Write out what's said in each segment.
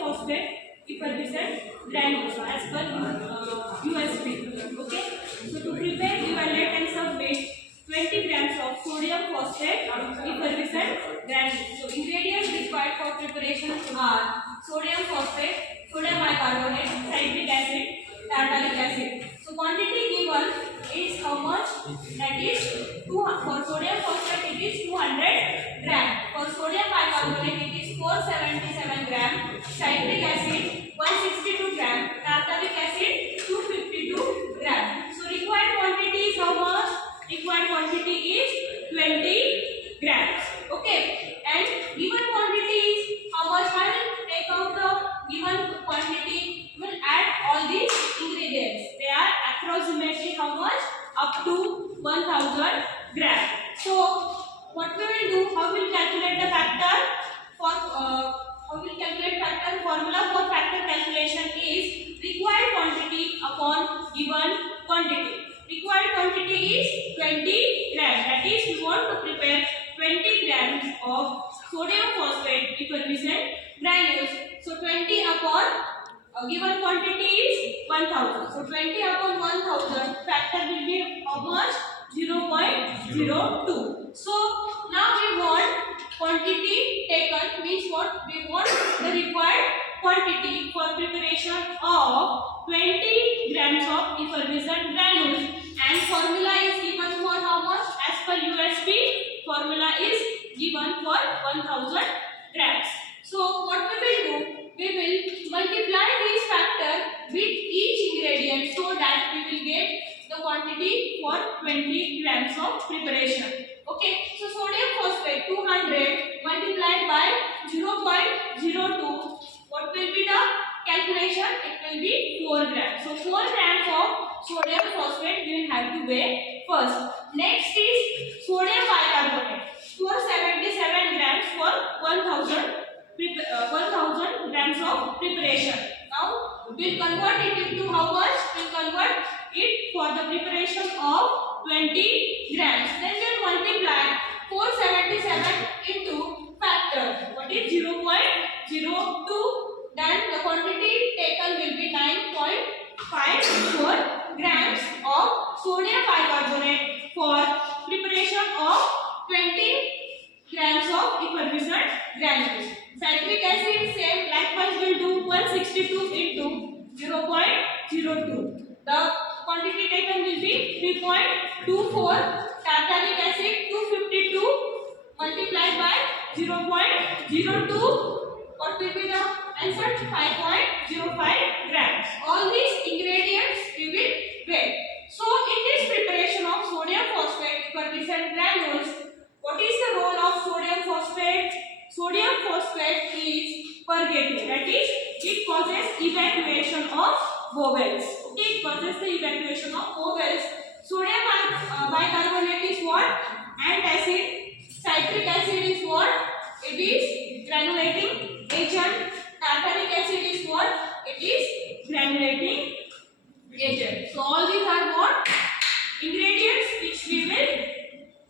phosphate effervescent granules as per USP. Okay, so to prepare, evaluate and submit 20 grams of sodium phosphate effervescent granules. So ingredients required for preparation are sodium phosphate, sodium bicarbonate, citric acid, tartaric acid. So quantity given is how much? That is for sodium phosphate it is 200 gram. For sodium bicarbonate it is 477 gram. Citric acid 162 gram. Tartaric acid 252 gram. So required quantity is how much? Required quantity is 20 grams. Okay. And given quantity is how much? I will take out the given quantity. Will add all these ingredients. They are approximately how much? Up to 1000 grams. So what we will do? How we will calculate the factor? For how we will calculate factor? Formula for factor calculation is required quantity upon given quantity. Required quantity is 20 grams. That is, we want to prepare 20 grams of sodium phosphate effervescent granules. So 20 upon given quantity is 1000. So 20 upon 1000 factor will be how much? 0.02. So now we want quantity taken, means what? We want the required quantity for preparation of 20 grams of effervescent granules, and formula is given for how much? As per USP, formula is given for 1000 grams. So what we will do? We will multiply this factor with each ingredient so that we will get the quantity for 20 grams of preparation. Okay, so sodium phosphate 200 multiplied by 0.02. What will be the calculation? It will be 4 grams. So 4 grams of sodium phosphate we will have to weigh first. Next is sodium bicarbonate 477 grams for 1000 grams of preparation. Now we will convert it into how much? We will convert it for the preparation of 20 grams. Then we will multiply 477 into factor. What is 0.02? Then the quantity taken will be 9.54 grams of sodium bicarbonate for preparation of 20 grams of effervescent granules. Citric acid same likewise will do 162 into 0.02. The quantity taken will be 3.24. Tartaric acid 252 multiplied by 0.02. What will be the answer? 5.05 grams. All these ingredients we will weigh. So in this preparation of sodium phosphate effervescent granules, what is the role of sodium phosphate? Sodium phosphate is purgative. That is, it causes evacuation of bowels. Okay, it causes the evacuation of bowels. Sodium bicarbonate is what? Antacid. Citric acid is what? It is granulating agent. Tartaric acid is what? It is granulating agent. So all these are what? Ingredients which we will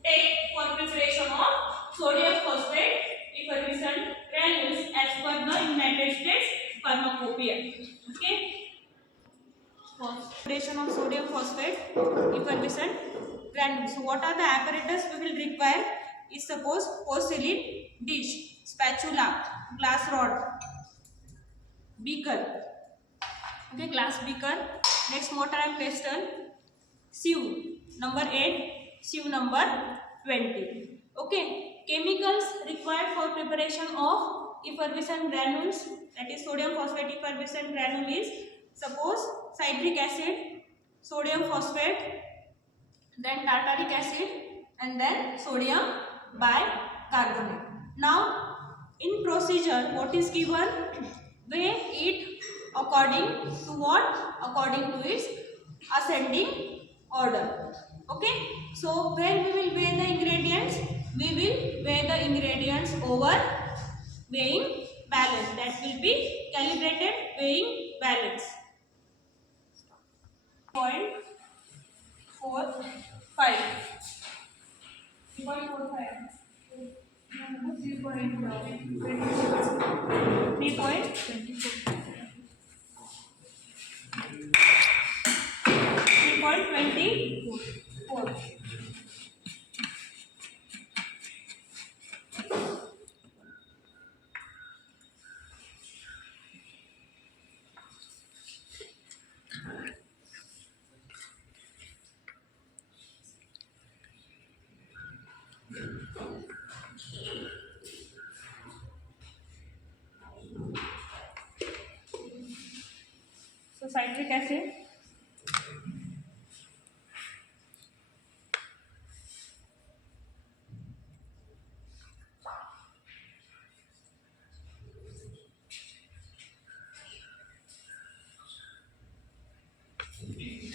take for preparation of sodium phosphate effervescent granules as per the United States Pharmacopoeia. Okay. For preparation of sodium phosphate effervescent granules. So what are the apparatus we will require? Is suppose porcelain dish, spatula, glass rod, beaker. Okay, glass beaker. Next, mortar and pestle, sieve number 8, sieve number 20. Okay, chemicals required for preparation of effervescent granules, that is sodium phosphate effervescent granule, is suppose citric acid, sodium phosphate, then tartaric acid, and then sodium bicarbonate. Now in procedure, what is given? Weigh it according to what? According to its ascending order. Okay, so when we will weigh the ingredients, we will weigh the ingredients over weighing balance. That will be calibrated weighing balance. 0.45. 3.45. 3.24. So citric acid,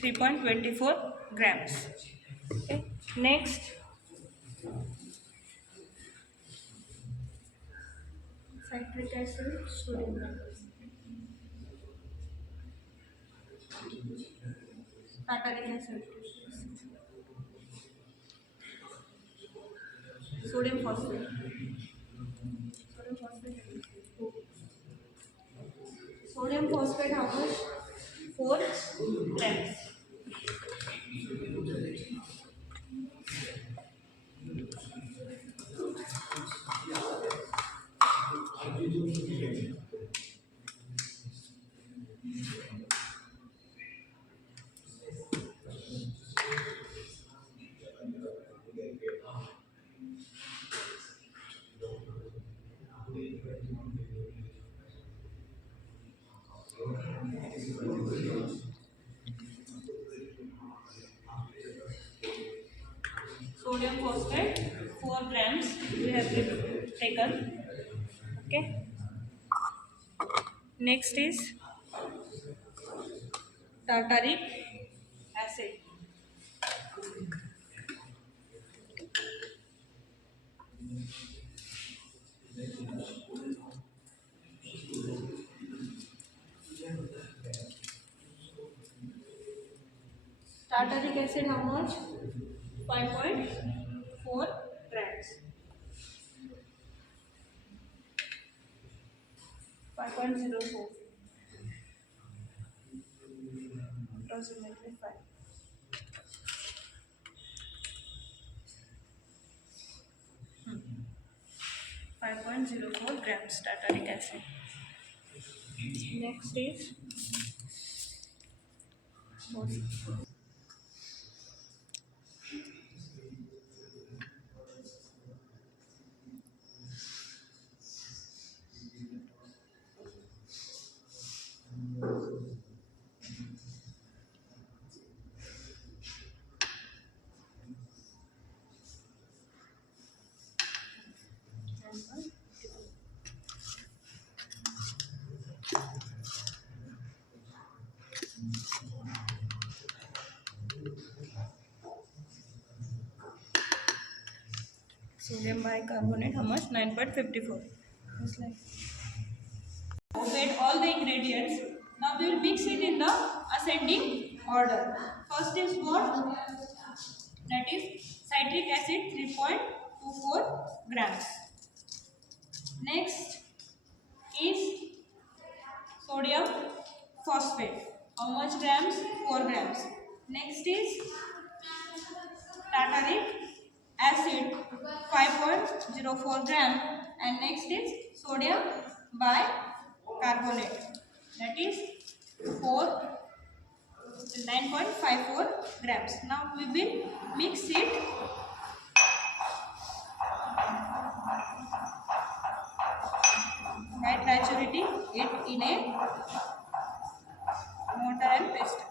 (3.24 grams). Okay. Next, citric acid, sodium. Tartaric acid, sodium phosphate. Sodium phosphate. Sodium phosphate, how much? 4 grams. Sodium phosphate 4 grams we have taken. Okay. Next is tartaric acid. Tartaric acid, how much? 5.4 grams. 5.04. Approximately 5. 5.04 grams tartaric acid. Next is sodium bicarbonate, how much? 9.54. Just like obeyed all the ingredients. Now we will mix it in the ascending order. First is what? That is citric acid, 3.24 grams. Next is sodium phosphate. How much grams? 4 grams. Next is tartaric acid, 5.04 gram. And next is sodium bicarbonate. That is 9.54 grams. Now we will mix it. By maturity, it in a mortar and pestle.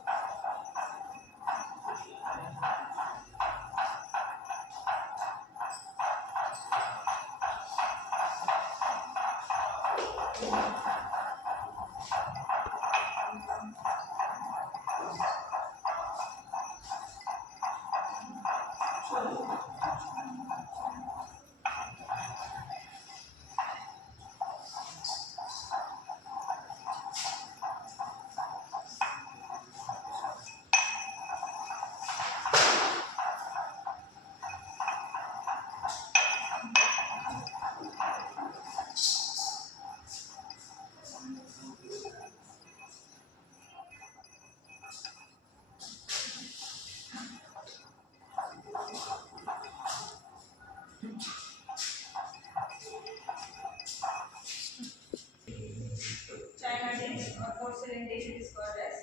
porcelain dish is called as.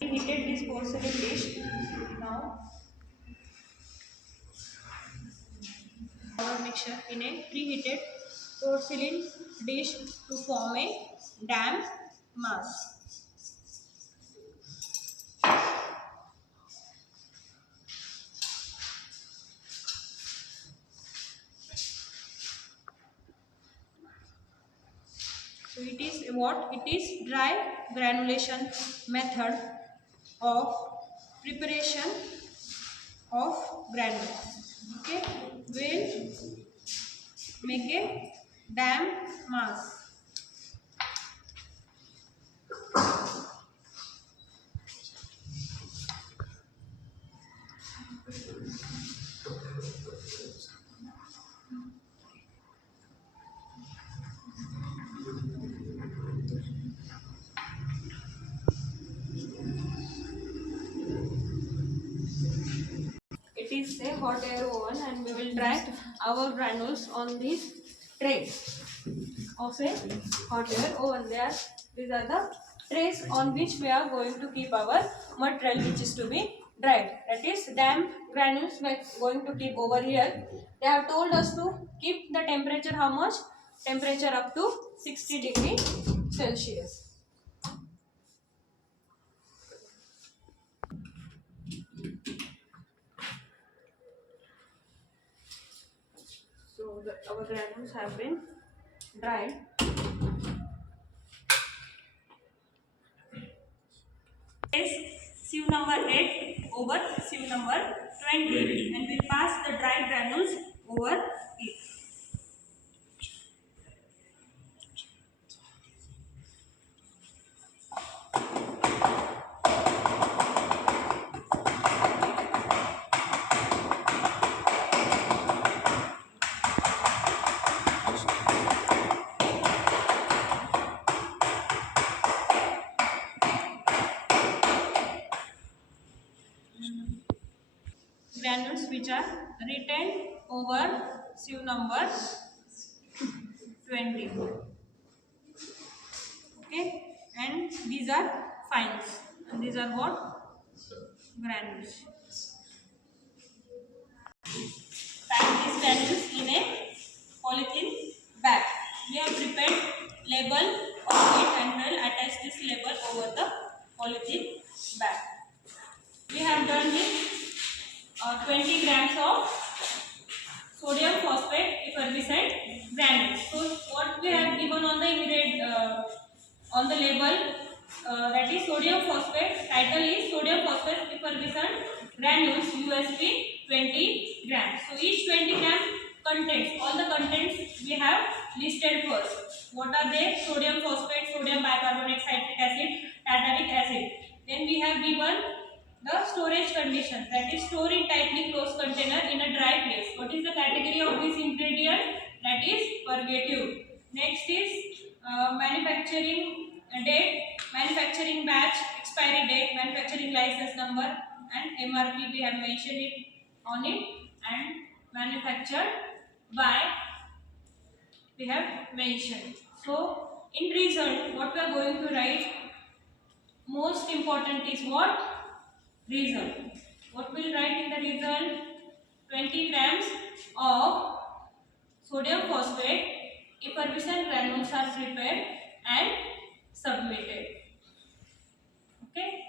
Heated this porcelain dish. Now our mixture in a preheated porcelain dish to form a damp mass. So it is what? It is dry granulation method of preparation of granules. Okay, will make a damp mass. It is a hot air oven and we will dry our granules on this tray of a hot air oven. These are the trays on which we are going to keep our material which is to be dried. That is damp granules we are going to keep over here. They have told us to keep the temperature how much? Temperature up to 60 degrees Celsius. So our granules have been dried. Is sieve number 8 over sieve number 20 and we pass the dried granules over it. Granules which are retained over sieve number 20. Okay, and these are fines and these are what? Granules. Pack these granules in a polythene bag. We have prepared label of it and will attach this label over the polythene bag. We have done with 20 grams of sodium phosphate effervescent granules. So what we have given on the on the label, that is sodium phosphate. Title is sodium phosphate effervescent granules USP 20 grams. So each 20 gram contains all the contents we have listed first. What are they? Sodium phosphate, sodium bicarbonate, citric acid, tartaric acid. Then we have given the storage conditions, that is store in tightly closed container in a dry place. What is the category of this ingredient? That is purgative. Next is manufacturing date, manufacturing batch, expiry date, manufacturing license number and MRP we have mentioned it on it, and manufactured by we have mentioned. So in result what we are going to write, most important is what? Result. What will write in the result? 20 grams of sodium phosphate effervescent granules are prepared and submitted. Okay.